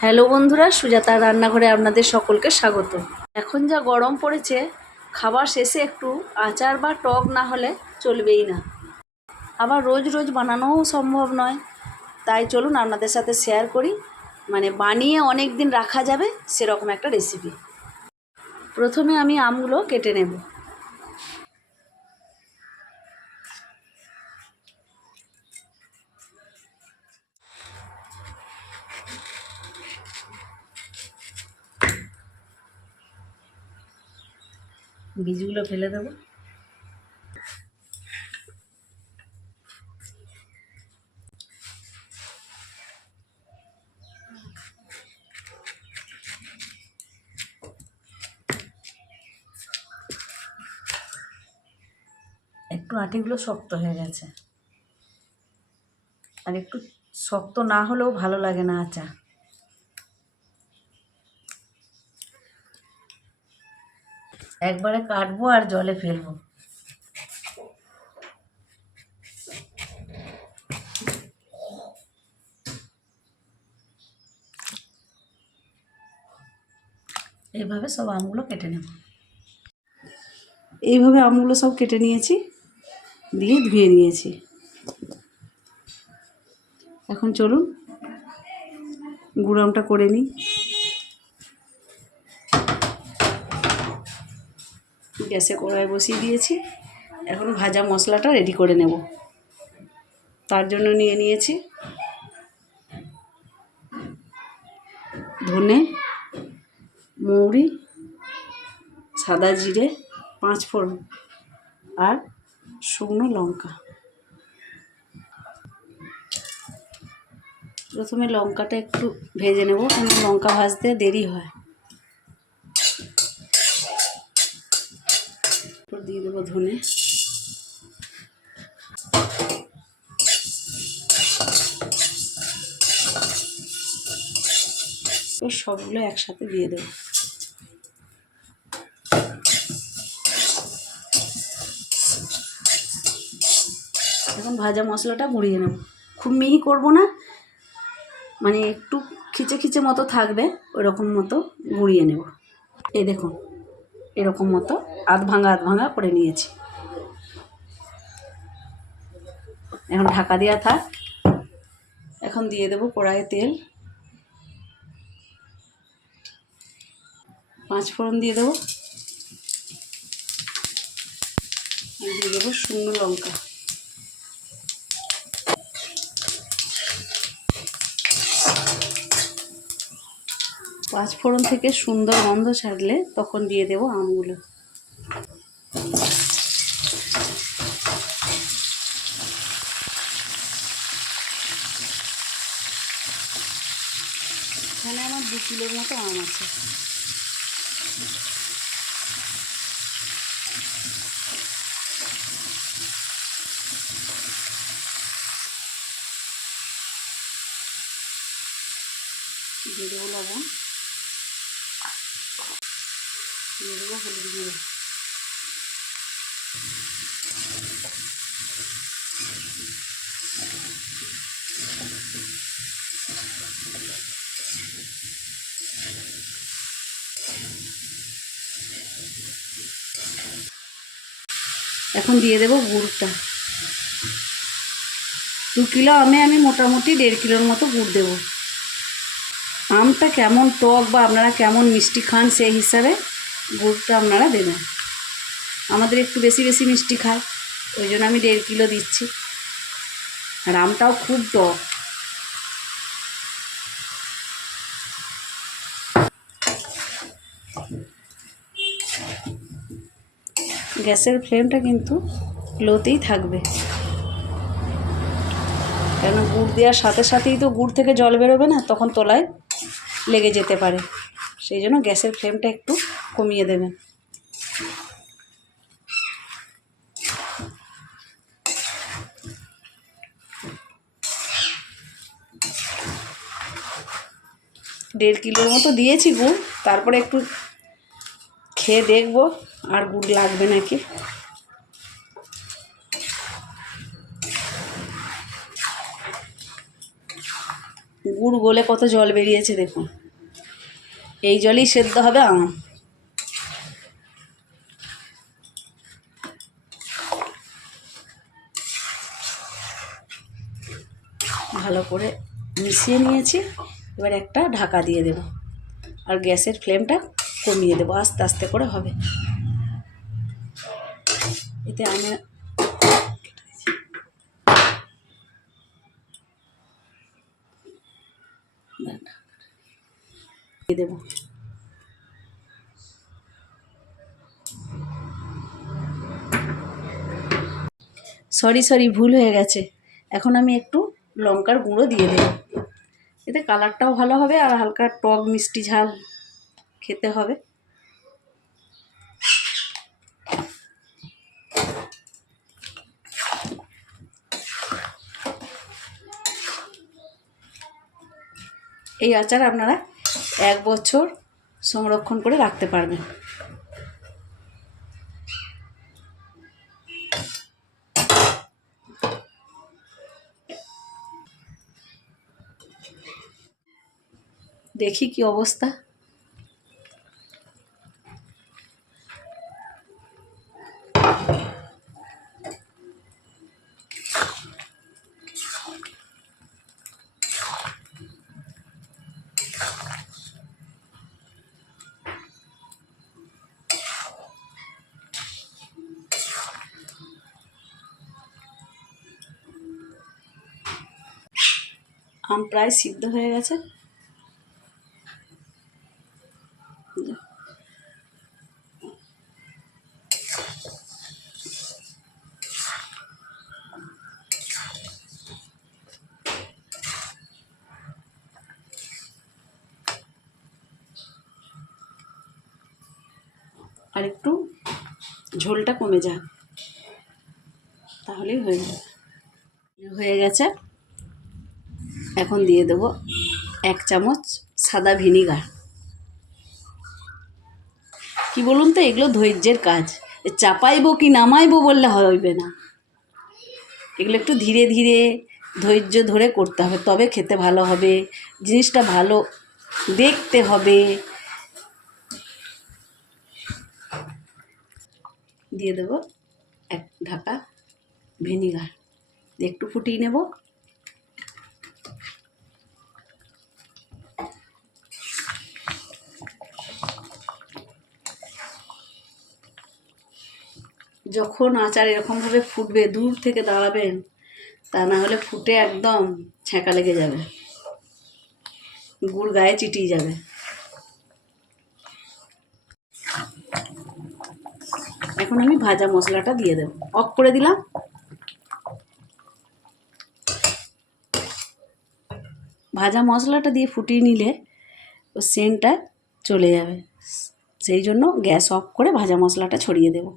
Hello বন্ধুরা সুজাতার রান্নাঘরে আপনাদের সকলকে স্বাগত। এখন যা গরম পড়েছে, খাবার শেষে একটু আচার বা টক না হলে চলবেই না। আবার রোজ রোজ বানানোও সম্ভব নয়। তাই চলুন আপনাদের সাথে শেয়ার করি। মানে বানিয়ে অনেক দিন রাখা যাবে সেরকম একটা রেসিপি প্রথমে আমি আমগুলো কেটে নেব। বীজগুলো ফেলে দেবো। একটু আটিগুলো শক্ত হয়ে গেছে। আর একটু শক্ত না হলেও ভালো লাগে না আচা একবারে কাটবো আর জলে ফেলব। এইভাবে সব আমগুলো কেটে নেব। এইভাবে আমগুলো সব কেটে নিয়েছি, দিয়ে ধুয়ে নিয়েছি। এখন চলুন গুঁড়ামটা করে নিই। গ্যাসে কড়াই বসিয়ে দিয়েছি। এখন ভাজা মশলাটা রেডি করে নেব। তার জন্য নিয়ে নিয়েছি ধনে, মৌরি, সাদা জিরে, পাঁচ ফোড়ন আর শুকনো লঙ্কা। প্রথমে লঙ্কাটা একটু ভেজে নেব কারণ লঙ্কা ভাজতে দেরি হয়। দিয়ে দেবো ধনে। সবগুলো একসাথে দিয়ে দেবো। এখন ভাজা মশলাটা গুঁড়িয়ে নেব। খুব মিহি করব না মানে একটু খিচে খিচে মতো থাকবে, ওরকম মতো গুঁড়িয়ে নেব। এই দেখুন, এরকম মতো আধ ভাঙা আধ ভাঙা করে নিয়েছি। এখন ঢাকা দেওয়া থাক। এখন দিয়ে দেবো কড়াইয়ে তেল। পাঁচ ফোড়ন দিয়ে দেবো। দিয়ে দেবো শুকনো লঙ্কা। পাঁচ ফোড়ন থেকে সুন্দর গন্ধ ছাড়লে তখন দিয়ে দেবো আমগুলো। এখানে আমার দু কিলোর মতো আম আছে। লবণ। হলুদ গুঁড়ো। এখন দিয়ে দেব গুড়টা। দু কিলো আমে আমি মোটামুটি দেড় কিলোর মতো গুড় দেবো। আমটা কেমন টক বা আপনারা কেমন মিষ্টি খান সেই হিসাবে গুড়টা আপনারা দেবেন। আমাদের একটু বেশি বেশি মিষ্টি খায়, ওই জন্য আমি দেড় কিলো দিচ্ছি। আর আমটাও খুব টক। গ্যাসের ফ্লেমটা কিন্তু লোতেই থাকবে। কেন গুড় দেওয়ার সাথে সাথেই তো গুড় থেকে জল বেরোবে না, তখন তলায় লেগে যেতে পারে। সেই জন্য গ্যাসের ফ্লেমটা একটু কমিয়ে দেবেন। দেড় কিলোর মতো দিয়েছি গুড়, তারপরে একটু খেয়ে দেখব আর গুড় লাগবে নাকি। গুড় গলে কত জল বেরিয়েছে দেখুন। এই জলেই সেদ্ধ হবে আম ভালো করে মিশিয়ে নিয়েছি। এবার একটা ঢাকা দিয়ে দেব। আর গ্যাসের ফ্লেমটা কমিয়ে দেবো, আস্তে আস্তে করে হবে। এতে আমি দেবো। সরি সরি, ভুল হয়ে গেছে। এখন আমি একটু লঙ্কার গুঁড়ো দিয়ে দেব। এতে কালারটাও ভালো হবে আর হালকা টক মিষ্টি ঝাল। খেতে হবে। এই আচার আপনারা এক বছর সংরক্ষণ করে রাখতে পারবেন। দেখি কি অবস্থা। আম প্রায় সিদ্ধ হয়ে গেছে আর একটু ঝোলটা কমে যাক। তাহলেই হয়ে যাবে। হয়ে গেছে। এখন দিয়ে দেবো এক চামচ সাদা ভিনিগার। কি বলুন তো, এগুলো ধৈর্যের কাজ। চাপাইবো কি নামাইবো বললে হবে না। এগুলো একটু ধীরে ধীরে ধৈর্য ধরে করতে হবে, তবে খেতে ভালো হবে। জিনিসটা ভালো দেখতে হবে। দিয়ে দেবো এক ঢাকা ভিনিগার। একটু ফুটিয়ে নেব। যখন আচার এরকমভাবে ফুটবে, দূর থেকে দাঁড়াবেন, তা না হলে ফুটে একদম ছ্যাঁকা লেগে যাবে। গুড় গায়ে চিটিয়ে যাবে। এখন আমি ভাজা মশলাটা দিয়ে দেবো। অফ করে দিলাম। ভাজা মশলাটা দিয়ে ফুটিয়ে নিলে সেন্টটা চলে যাবে। সেই জন্য গ্যাস অফ করে ভাজা মশলাটা ছড়িয়ে দেবো।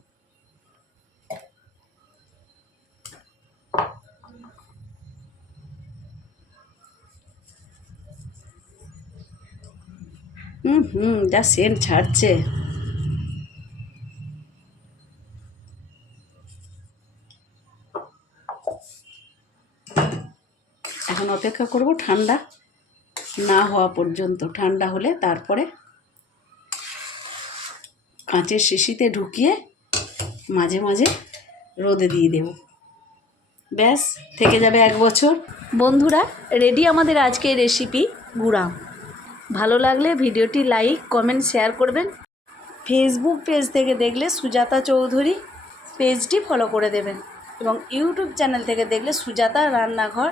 হুম হুম, যা সেন্ট ছাড়ছে। এখন অপেক্ষা করব ঠান্ডা না হওয়া পর্যন্ত। ঠান্ডা হলে তারপরে কাঁচের শিশিতে ঢুকিয়ে মাঝে মাঝে রোদে দিয়ে দেব। ব্যাস, থেকে যাবে এক বছর। বন্ধুরা রেডি আমাদের আজকের রেসিপি গুড়াম। ভালো লাগলে ভিডিওটি লাইক কমেন্ট শেয়ার করবেন। ফেসবুক পেজ থেকে দেখলে সুজাতা চৌধুরী পেজটি ফলো করে দেবেন এবং ইউটিউব চ্যানেল থেকে দেখলে সুজাতা রান্নাঘর